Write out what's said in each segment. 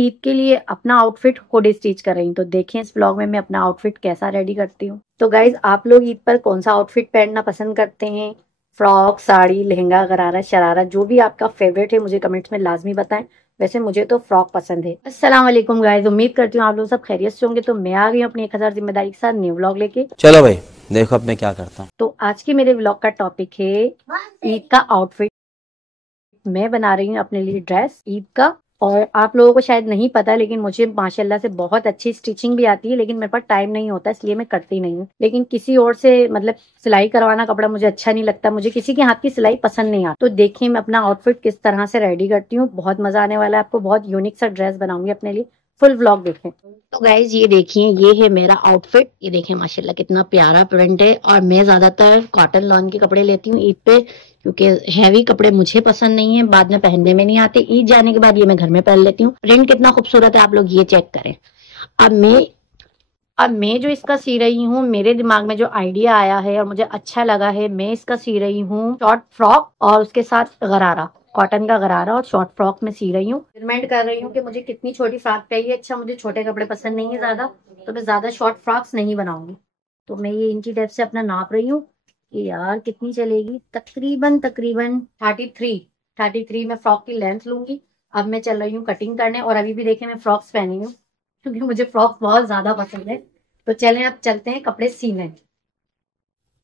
ईद के लिए अपना आउटफिट खुद स्टिच कर रही हूँ। तो देखें इस व्लॉग में मैं अपना आउटफिट कैसा रेडी करती हूँ। तो गाइज आप लोग ईद पर कौन सा आउटफिट पहनना पसंद करते हैं? फ्रॉक, साड़ी, लहंगा, गरारा, शरारा, जो भी आपका फेवरेट है मुझे कमेंट्स में लाजमी बताएं। वैसे मुझे तो फ्रॉक पसंद है। अस्सलाम वालेकुम गाइज, उम्मीद करती हूँ आप लोग सब खैरियत से होंगे। तो मैं आ गई हूँ अपनी 1000 जिम्मेदारी के साथ न्यू व्लॉग लेके। चलो भाई देखो अब मैं क्या करता हूँ। तो आज के मेरे व्लॉग का टॉपिक है ईद का आउटफिट। मैं बना रही हूँ अपने लिए ड्रेस ईद का। और आप लोगों को शायद नहीं पता, लेकिन मुझे माशाल्लाह से बहुत अच्छी स्टिचिंग भी आती है, लेकिन मेरे पास टाइम नहीं होता इसलिए मैं करती नहीं हूँ। लेकिन किसी और से मतलब सिलाई करवाना कपड़ा मुझे अच्छा नहीं लगता, मुझे किसी के हाथ की सिलाई पसंद नहीं आती। तो देखिए मैं अपना आउटफिट किस तरह से रेडी करती हूँ, बहुत मजा आने वाला है आपको। बहुत यूनिक सा ड्रेस बनाऊंगी अपने लिए, फुल व्लॉग देखें। तो गाइज ये देखिए, ये है मेरा आउटफिट। ये देखिए माशाल्लाह कितना प्यारा प्रिंट है। और मैं ज्यादातर कॉटन लॉन के कपड़े लेती हूँ ईद पे, क्योंकि हैवी कपड़े मुझे पसंद नहीं है, बाद में पहनने में नहीं आते। ईद जाने के बाद ये मैं घर में पहन लेती हूँ। प्रिंट कितना खूबसूरत है, आप लोग ये चेक करें। अब मैं जो इसका सी रही हूँ, मेरे दिमाग में जो आइडिया आया है और मुझे अच्छा लगा है, मैं इसका सी रही हूँ शॉर्ट फ्रॉक और उसके साथ गरारा, कॉटन का गरारा और शॉर्ट फ्रॉक में सी रही हूँ। एक्सपेरिमेंट कर रही हूँ कि मुझे कितनी छोटी फ्रॉक चाहिए। अच्छा, मुझे छोटे कपड़े पसंद नहीं है ज्यादा, तो मैं ज्यादा शॉर्ट फ्रॉक्स नहीं बनाऊंगी। तो मैं ये इंची टेप से अपना नाप रही हूँ कि यार कितनी चलेगी। तकरीबन 33 में फ्रॉक की लेंथ लूंगी। अब मैं चल रही हूँ कटिंग करने। और अभी भी देखें मैं फ्रॉक्स पहनी हूँ क्योंकि मुझे फ्रॉक बहुत ज्यादा पसंद है। तो चलें अब चलते हैं कपड़े सीने।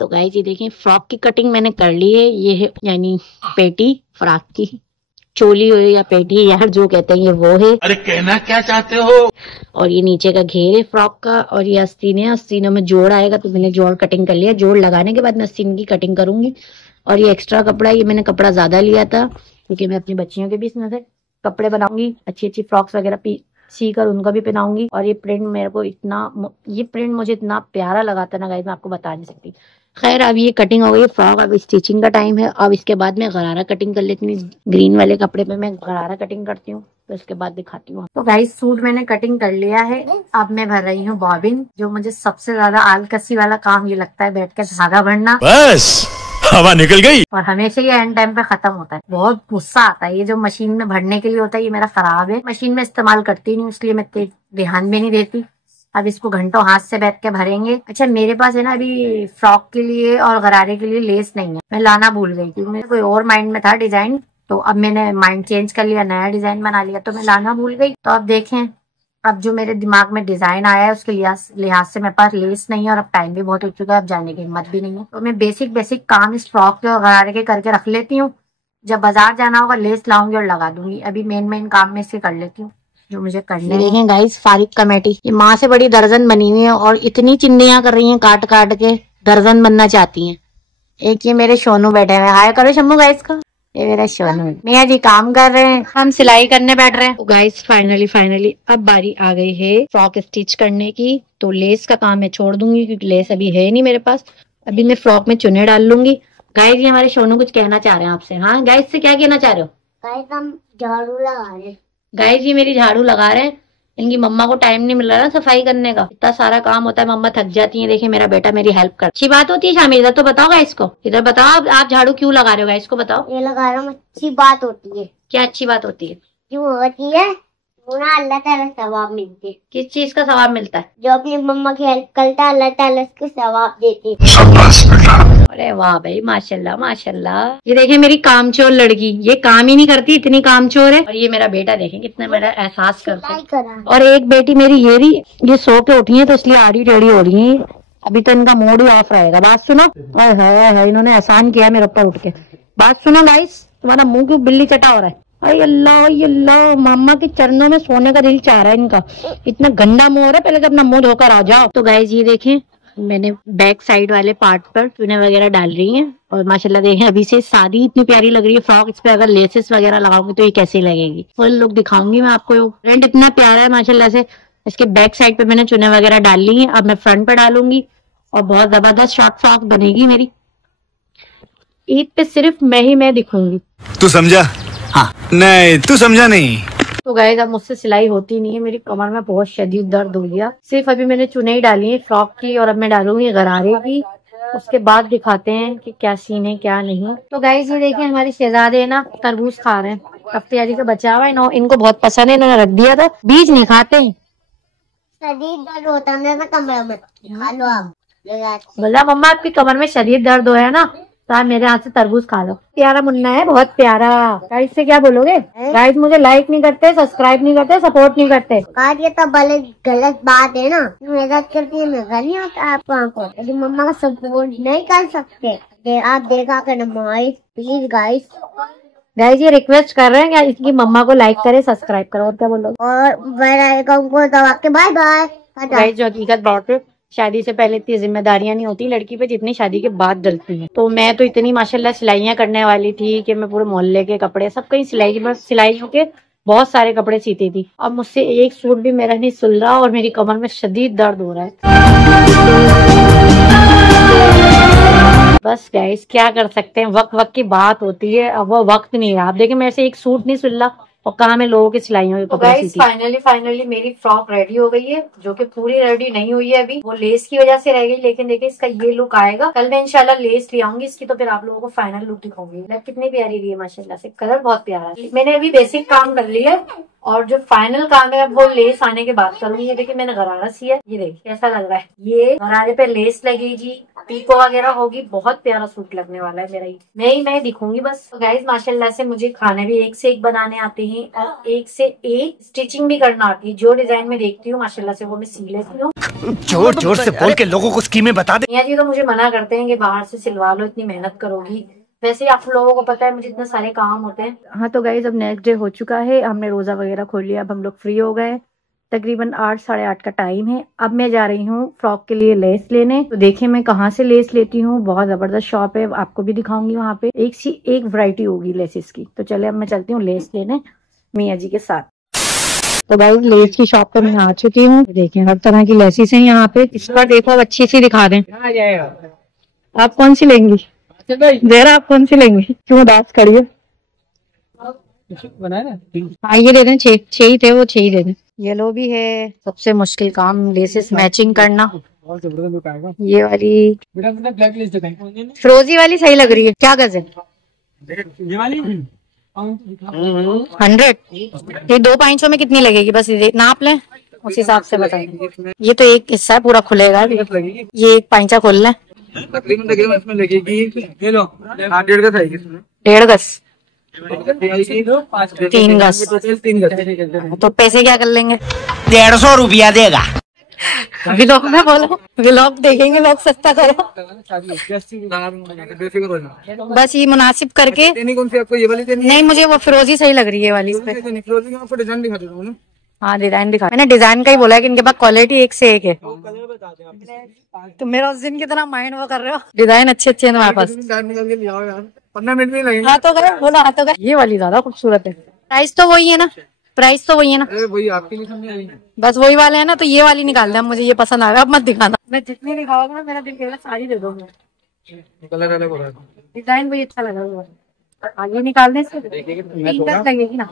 तो गाइस ये देखें फ्रॉक की कटिंग मैंने कर ली है। ये है यानी पेटी, फ्रॉक की चोली हो या पेटी, यार जो कहते हैं ये वो है। अरे कहना क्या चाहते हो? और ये नीचे का घेर है फ्रॉक का। और ये आस्तीनों में जोड़ आएगा, तो मैंने जोड़ कटिंग कर लिया। जोड़ लगाने के बाद मैं आस्तीन की कटिंग करूंगी। और ये एक्स्ट्रा कपड़ा, ये मैंने कपड़ा ज्यादा लिया था क्योंकि मैं अपनी बच्चियों के भी इसमें से कपड़े बनाऊंगी। अच्छी अच्छी फ्रॉक्स वगैरह सी कर उनका भी पहनाऊंगी। और ये प्रिंट मुझे इतना प्यारा लगा था ना गाइस, मैं आपको बता नहीं सकती। खैर अब ये कटिंग हो गई फ्रॉक, अब स्टिचिंग का टाइम है। अब इसके बाद मैं गरारा कटिंग कर लेती हूँ। ग्रीन वाले कपड़े पे मैं गरारा कटिंग करती हूँ, तो इसके बाद दिखाती हूँ। तो गाइस सूट मैंने कटिंग कर लिया है। अब मैं भर रही हूँ बॉबिन। जो मुझे सबसे ज्यादा आलकसी वाला काम ये लगता है, बैठ के धागा भरना। बस हवा निकल गई। और हमेशा ये एंड टाइम पे खत्म होता है, बहुत गुस्सा आता है। ये जो मशीन में भरने के लिए होता है ये मेरा खराब है, मशीन में इस्तेमाल करती नहीं, इसलिए मैं ध्यान भी नहीं देती। अब इसको घंटों हाथ से बैठ के भरेंगे। अच्छा मेरे पास है ना अभी फ्रॉक के लिए और गरारे के लिए लेस नहीं है, मैं लाना भूल गई क्योंकि मेरे कोई और माइंड में था डिजाइन। तो अब मैंने माइंड चेंज कर लिया, नया डिजाइन बना लिया, तो मैं लाना भूल गई। तो अब देखें, अब जो मेरे दिमाग में डिजाइन आया है उसके लिहाज से मेरे पास लेस नहीं है। और अब टाइम भी बहुत हो चुका है, अब जाने की हिम्मत भी नहीं है। तो मैं बेसिक काम इस फ्रॉक के और गरारे के करके रख लेती हूँ। जब बाजार जाना होगा लेस लाऊंगी और लगा दूंगी। अभी मेन काम में इसके कर लेती हूँ जो मुझे करने हैं। देखें गाइस फारिक कमेटी, ये माँ से बड़ी दर्जन बनी हुई है और इतनी चिंदियां कर रही हैं, काट काट के दर्जन बनना चाहती हैं। एक ये मेरे सोनू बैठे हुए, हाय करो शम्मू गाइस का। ये मेरा सोनू है। मियां जी काम कर रहे हैं, हम सिलाई करने बैठ रहे हैं। तो गाइस फाइनली अब बारी आ गई है फ्रॉक स्टिच करने की। तो लेस का काम मैं छोड़ दूंगी क्योंकि लेस अभी है नहीं मेरे पास। अभी मैं फ्रॉक में चुन्ने डाल लूंगी। गाइस ये हमारे सोनू कुछ कहना चाह रहे हैं आपसे। हाँ गाइस से क्या कहना चाह रहे हो? गाइस हम झाड़ू लगा रहे हैं। गाइस ये मेरी झाड़ू लगा रहे हैं। इनकी मम्मा को टाइम नहीं मिल रहा ना सफाई करने का, इतना सारा काम होता है, मम्मा थक जाती है। देखिए मेरा बेटा मेरी हेल्प कर। अच्छी बात होती है शामिल, इधर तो बताओ गाइस को, इधर बताओ आप झाड़ू क्यों लगा रहे हो, गाइस को बताओ। ये लगा रहा हूँ, अच्छी बात होती है। क्या अच्छी बात होती है? क्यों होती है? वो ना अल्लाह ताला सवाब मिलते है। किस चीज का सवाब मिलता है? जो अपनी मम्मा की हेल्प करता है अल्लाह ताला उसको सवाब देती है। अरे वाह भाई, माशाल्लाह माशाल्लाह। ये देखें मेरी कामचोर लड़की, ये काम ही नहीं करती, इतनी कामचोर है। और ये मेरा बेटा देखें कितना मेरा एहसास करता है। और एक बेटी मेरी ये सो के उठी है तो इसलिए आड़ी टेढ़ी हो रही है। अभी तो इनका मूड ही ऑफ रहेगा। बात सुनो, है इन्होंने एहसान किया मेरे ऊपर उठ के। बात सुनो गाइस, तुम्हारा मुंह क्यों बिल्ली चटा हो रहा है? अरे अल्लाह, मामा के चरणों में सोने का दिल चाह रहा है इनका, इतना गंदा मुंह हो रहा है। पहले अपना मुंह धोकर आ जाओ। तो गाइस ये देखें मैंने बैक साइड वाले पार्ट पर चुने वगैरह डाल रही हैं। और माशाल्लाह देखें अभी से सादी इतनी प्यारी लग रही है फ्रॉक। इस पे अगर लेसेस वगैरह लगाऊंगी तो ये कैसी लगेगी, फुल लुक दिखाऊंगी मैं आपको। फ्रंट इतना प्यारा है माशाल्लाह से। इसके बैक साइड पे मैंने चुने वगैरह डाल ली है, अब मैं फ्रंट पे डालूंगी और बहुत जबरदस्त शॉर्ट फ्रॉक बनेगी मेरी। ईद पे सिर्फ मैं दिखूंगी। तू समझा? हाँ नहीं तू समझा नहीं। तो गाइस अब मुझसे सिलाई होती नहीं है, मेरी कमर में बहुत शदीद दर्द हो गया। सिर्फ अभी मैंने चुने ही डाली है फ्रॉक की और अब मैं डालूंगी गरारे की। उसके बाद दिखाते हैं कि क्या सीन है क्या नहीं। तो गाइस ये देखिए हमारे शहजादे है ना तरबूज खा रहे हैं। कफ्तिया जी का बचा हुआ है, इनको बहुत पसंद है, इन्होंने रख दिया था। बीज नहीं खाते हैं। शरीर दर्द होता है ना कमर में, खा लो आप। बोला मम्मा आपकी कमर में शरीर दर्द हो है ना, तो आप मेरे हाथ से तरबूज खा लो। प्यारा मुन्ना है, बहुत प्यारा। गाइस से क्या बोलोगे? गाइस मुझे लाइक नहीं करते, सब्सक्राइब नहीं करते, सपोर्ट नहीं करते। ये तो भले गलत बात है ना, मदद करती है, मजा नहीं आता आपको। यदि मम्मा का सपोर्ट नहीं कर सकते आप देखा कर प्लीज गाइस। गाइस ये रिक्वेस्ट कर रहे हैं कि इसकी मम्मा को लाइक करे, सब्सक्राइब करो। और क्या बोलोगे? और बेल आइकन को दबा के बाय बाय। गाइस जो हकीकत बात है, शादी से पहले इतनी जिम्मेदारियां नहीं होती लड़की पे जितनी शादी के बाद डलती हैं। तो मैं तो इतनी माशाल्लाह सिलाइयां करने वाली थी कि मैं पूरे मोहल्ले के कपड़े सब कहीं सिलाइयों के बहुत सारे कपड़े सीती थी। अब मुझसे एक सूट भी मेरा नहीं सिल रहा और मेरी कमर में शदीद दर्द हो रहा है। बस गाइस क्या कर सकते हैं, वक्त की बात होती है। अब वो वक्त नहीं रहा। आप देखें मेरे से एक सूट नहीं सिल रहा और कहा मैं लोगों के सिलाइयों के कपड़े सीती। फाइनली मेरी फ्रॉक रेडी हो गई है, जो कि पूरी रेडी नहीं हुई है अभी, वो लेस की वजह से रह गई। लेकिन देखिए इसका ये लुक आएगा। कल मैं इंशाल्लाह लेस ले आऊंगी इसकी, तो फिर आप लोगों को फाइनल लुक दिखाऊंगी। कितनी प्यारी रही है माशाल्लाह से, कलर बहुत प्यारा है। मैंने अभी बेसिक काम कर लिया है और जो फाइनल काम है वो लेस आने के बाद करूंगी। ये देखिए मैंने गरारा सिया, ये देखिए कैसा लग रहा है। ये गरारे पे लेस लगेगी, पीको वगैरह होगी, बहुत प्यारा सूट लगने वाला है मेरा। मैं दिखूंगी बस। तो गाइस माशाल्लाह से मुझे खाने भी एक से एक बनाने आते हैं और एक से एक स्टिचिंग भी करना आती है। जो डिजाइन में देखती हूँ माशाल्लाह से वो मैं सी लेती हूँ। जोर जोर से बोल के लोगों को स्कीमें बता दे। मियां जी तो मुझे मना करते हैं कि बाहर से सिलवा लो, इतनी मेहनत करोगी। वैसे आप लोगों को पता है मुझे इतने सारे काम होते हैं। हाँ तो गाइस अब नेक्स्ट डे हो चुका है, हमने रोजा वगैरह खोल लिया, अब हम लोग फ्री हो गए। तकरीबन 8 साढ़े 8 का टाइम है। अब मैं जा रही हूँ फ्रॉक के लिए लेस लेने। तो देखिए मैं कहाँ से लेस लेती हूँ, बहुत जबरदस्त शॉप है, आपको भी दिखाऊंगी। वहाँ पे एक सी एक वैरायटी होगी लेसेस की। तो चले अब मैं चलती हूँ लेस लेने मियाँ जी के साथ। तो गाइस लेस की शॉप पे मैं आ चुकी हूँ। देखिए हर तरह की लेसेस हैं यहाँ पे। इस पर देखो अब अच्छी सी दिखा दें। आप कौन सी लेंगी? जरा आप कौन सी लेंगी? क्यों उदास खड़ी है? हाँ ये दे दें, 6 ही थे वो 6 ही दे दें। येलो भी है। सबसे मुश्किल काम लेसेस मैचिंग करना। ये वाली फिरोजी वाली सही लग रही है। क्या गज है? ये वाली 100। ये 2 पाइंचों में कितनी लगेगी? बस ये नाप लें, उस हिसाब से बताएंगे। ये तो एक हिस्सा है, पूरा खुलेगा। ये एक पाइंचा खोल लें। तकरीबन इसमें लगेगी 1.5 गज आएगी इसमें। 1.5 गज 3 गज। तो पैसे क्या कर लेंगे? 150 रुपया देगा। व्लॉग में बोलो, व्लॉग देखेंगे लोग, सस्ता करो। बस ये मुनासिब करके। कौन सी आपको? ये वाली देनी? नहीं मुझे वो फिरोजी सही लग रही है वाली। फिरोजी आपको डिजाइन दिखा देता हूँ। हाँ डिजाइन दिखा। मैंने डिजाइन का ही बोला है कि इनके पास क्वालिटी एक से एक है। तो मेरा उस दिन की तरह माइंड वो कर रहे हो। डिजाइन अच्छे है तुम्हारे पास। 15 मिनट में लगेगा। हाँ तो गए बोला, हाँ तो गए। ये वाली ज्यादा खूबसूरत है। प्राइस तो वही है ना? प्राइस तो वही है ना? वही आपके लिए समझ आई। बस वही वाले है ना? तो ये वाली निकाल दे, मुझे ये पसंद आ रहा है। अब मत दिखाना। मैं जितनी दिखाऊंगा ना मेरा दिल कहेगा सारी दे दो। कलर अलग हो रहा है, डिजाइन वही अच्छा लगा हुआ है। आगे निकालने से 3 गज लगेगी ना?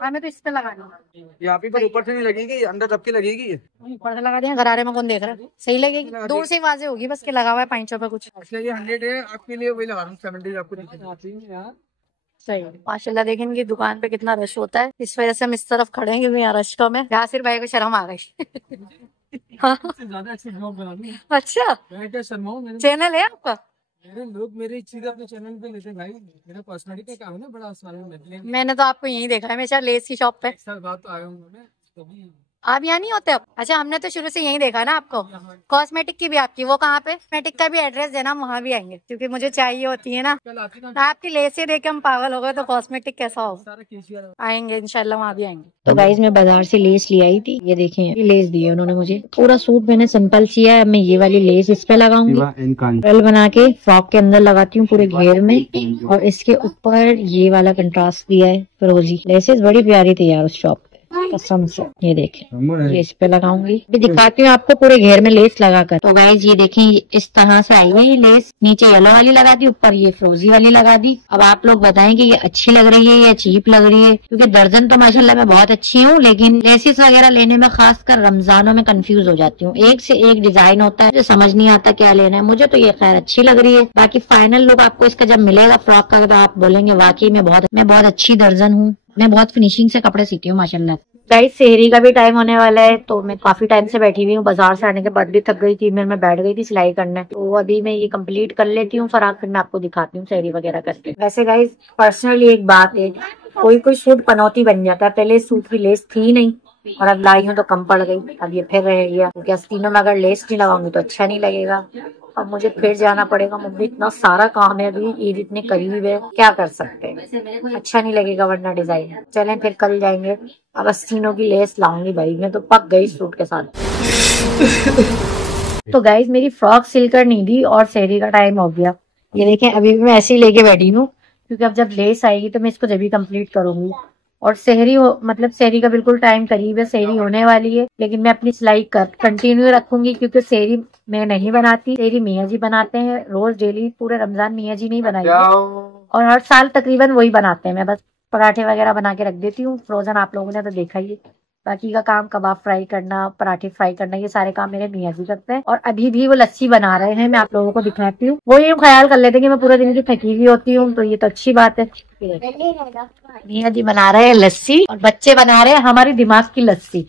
हाँ मैं तो इस पे लगानी। ये आप ही पर ऊपर से नहीं लगेगी, अंदर दब के लगेगी। ऊपर से लगा दिया, गरारे में कौन देख रहा है? सही लगेगी, दूर से वाजे होगी बस के लगा हुआ है पाइंचों पे कुछ। इसलिए 100 है आपके लिए, वही लगा रहा हूँ 70 आपको दिखेगा। सही माशाल्लाह। देखें इनकी दुकान पे कितना रश होता है, इस वजह से हम इस तरफ खड़े हैं क्योंकि यहाँ रश कम है। यासिर भाई को शर्म आ गई। हाँ। अच्छा चैनल है आपका? लोग मेरी चीजें अपने चैनल पे लेते हैं भाई। मेरा कॉस्मेटिक का काम है ना, बड़ा आसान है। मैंने तो आपको यही देखा है हमेशा लेस की शॉप पे। सर बात तो आया हूँ मैं। आप यहाँ नहीं होते अब? अच्छा हमने तो शुरू से यही देखा ना आपको। कॉस्मेटिक की भी आपकी वो कहाँ पे? कॉस्मेटिक का भी एड्रेस देना, वहाँ भी आएंगे क्योंकि मुझे चाहिए होती है ना। तो आपकी लेसे देख के हम पागल हो गए, तो कॉस्मेटिक कैसा होगा? आएंगे इंशाल्लाह, वहाँ भी आएंगे। तो गाइस मैं बाजार से लेस ले आई थी। ये देखें ये लेस दी है उन्होंने मुझे। पूरा सूट मैंने सिंपल सिया है। मैं ये वाली लेस इस पे लगाऊंगी, रल बना के फ्रॉक के अंदर लगाती हूँ पूरे घेर में। और इसके ऊपर ये वाला कंट्रास्ट दिया है फिरोजी। लेसेस बड़ी प्यारी थी यार उस शॉप पे कसम से। ये देखें ये इस पे लगाऊंगी, भी दिखाती हूँ आपको पूरे घेर में लेस लगाकर। तो गाइस ये देखें इस तरह से आई है ये लेस। नीचे येलो वाली लगा दी, ऊपर ये फिरोजी वाली लगा दी। अब आप लोग बताएं कि ये अच्छी लग रही है या चीप लग रही है, क्योंकि दर्जन तो माशाल्लाह मैं बहुत अच्छी हूँ, लेकिन लेसेस वगैरह लेने में खासकर रमजानों में कंफ्यूज हो जाती हूँ। एक से एक डिजाइन होता है, मुझे समझ नहीं आता क्या लेना है। मुझे तो ये खैर अच्छी लग रही है। बाकी फाइनल लुक आपको इसका जब मिलेगा फ्रॉक का, तो आप बोलेंगे वाकई मैं बहुत अच्छी दर्जन हूँ। मैं बहुत फिनिशिंग से कपड़े सीती हूँ माशाल्लाह। गाइस सेहरी का भी टाइम होने वाला है, तो मैं काफी टाइम से बैठी हुई हूँ। बाजार से आने के बाद भी थक गई थी मैं बैठ गई थी सिलाई करने। तो अभी मैं ये कंप्लीट कर लेती हूँ फराक, फिर मैं आपको दिखाती हूँ सेहरी वगैरह करके। वैसे गाइस पर्सनली एक बात है, कोई सूट पनौती बन जाता है। पहले सूट की लेस थी नहीं और अब लाई हूँ तो कम पड़ गई। अब ये फिर रह गया क्योंकि आस्तीनों में अगर लेस नहीं लगाऊंगी तो अच्छा नहीं लगेगा। अब मुझे फिर जाना पड़ेगा। मुझे इतना सारा काम है, अभी ईद इतने करीब है, क्या कर सकते हैं, अच्छा नहीं लगेगा वरना डिजाइन। चलें फिर कल जाएंगे। अब आस्तीनों की लेस लाऊंगी भाई, मैं तो पक गई सूट के साथ। तो गाइज मेरी फ्रॉक सिल कर नहीं दी और सेहरी का टाइम हो गया। ये देखें अभी भी मैं ऐसे ही लेके बैठी हूँ क्योंकि अब जब लेस आएगी तो मैं इसको जब भी कंप्लीट करूंगी। और सेहरी मतलब सेहरी का बिल्कुल टाइम करीब है, सेहरी होने वाली है, लेकिन मैं अपनी सिलाई कंटिन्यू रखूंगी क्योंकि सेहरी मैं नहीं बनाती, सेहरी मियाँ जी बनाते हैं रोज डेली। पूरे रमजान मियाँ जी नहीं बनाएंगे और हर साल तकरीबन वही बनाते हैं। मैं बस पराठे वगैरह बना के रख देती हूँ फ्रोजन, आप लोगों ने तो देखा ही है। बाकी का काम कबाब फ्राई करना, पराठे फ्राई करना, ये सारे काम मेरे मियाँ जी करते हैं। और अभी भी वो लस्सी बना रहे हैं, मैं आप लोगों को दिखाती हूँ। वो ये ख्याल कर लेते हैं कि मैं पूरे दिन की थकी हुई होती हूँ, तो ये तो अच्छी बात है। मियाँ जी बना रहे हैं लस्सी और बच्चे बना रहे हैं हमारी दिमाग की लस्सी।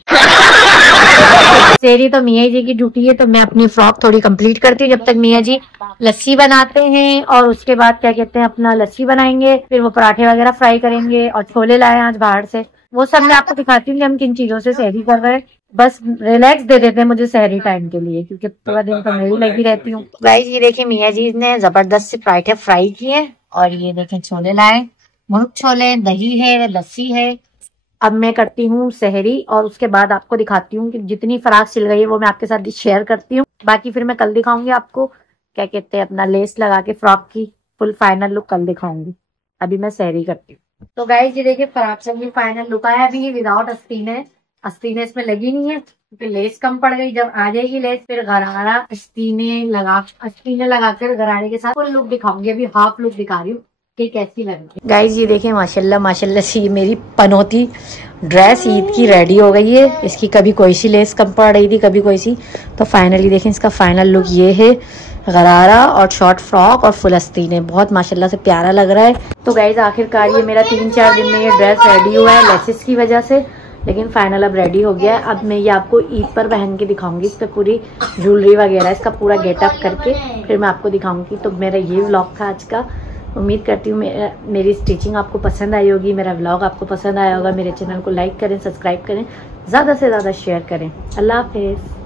सेहरी तो मियाँ जी की ड्यूटी है, तो मैं अपनी फ्रॉक थोड़ी कंप्लीट करती हूँ जब तक मियाँ जी लस्सी बनाते हैं। और उसके बाद क्या कहते हैं अपना लस्सी बनाएंगे, फिर वो पराठे वगैरह फ्राई करेंगे और छोले लाए आज बाहर से। वो सब मैं आपको दिखाती हूँ कि हम किन चीजों से सेहरी कर रहे हैं। बस रिलैक्स दे देते हैं मुझे सेहरी टाइम के लिए क्योंकि पूरा दिन तो मैं ही लगी रहती हूँ। गाइस ये देखिए मियाँ जी ने जबरदस्त से पराठे फ्राई किए और ये देखें छोले लाए, मुर्ग छोले, दही है, लस्सी है। अब मैं करती हूँ सेहरी और उसके बाद आपको दिखाती हूँ कि जितनी फराक सिल गई है वो मैं आपके साथ शेयर करती हूँ। बाकी फिर मैं कल दिखाऊंगी आपको क्या कहते हैं अपना लेस लगा के फ्रॉक की फुल फाइनल लुक कल दिखाऊंगी। अभी मैं सेहरी करती हूँ। तो गाइस ये देखिए फ्रॉक से भी फाइनल लुक आया। अभी ये विदाउट आस्तीने इसमें लगी नहीं है क्योंकि लेस कम पड़ गई। जब आ जाएगी लेस फिर गरारा आस्तीने लगाकर गरारे के साथ फुल लुक दिखाऊंगी। अभी हाफ लुक दिखा रही हूँ कि कैसी लगी। गाइस ये देखें माशाल्लाह माशाल्लाह से मेरी पनौती ड्रेस ईद की रेडी हो गई है। इसकी कभी कोई सी लेस कम पड़ रही थी कभी कोई सी, तो फाइनली देखें इसका फाइनल लुक ये है। गरारा और शॉर्ट फ्रॉक और फुल आस्तीने, बहुत माशाल्लाह से प्यारा लग रहा है। तो गाइस आखिरकार ये मेरा 3-4 दिन में ये ड्रेस रेडी हुआ है लेसेस की वजह से, लेकिन फाइनल अब रेडी हो गया है। अब मैं ये आपको ईद पर पहन के दिखाऊंगी, इस पर पूरी ज्वेलरी वगैरह इसका पूरा गेटअप करके फिर मैं आपको दिखाऊंगी। तो मेरा ये व्लॉग था आज का। उम्मीद करती हूँ मेरी स्टिचिंग आपको पसंद आई होगी, मेरा व्लॉग आपको पसंद आया होगा। मेरे चैनल को लाइक करें, सब्सक्राइब करें, ज़्यादा से ज़्यादा शेयर करें। अल्लाह हाफिज़।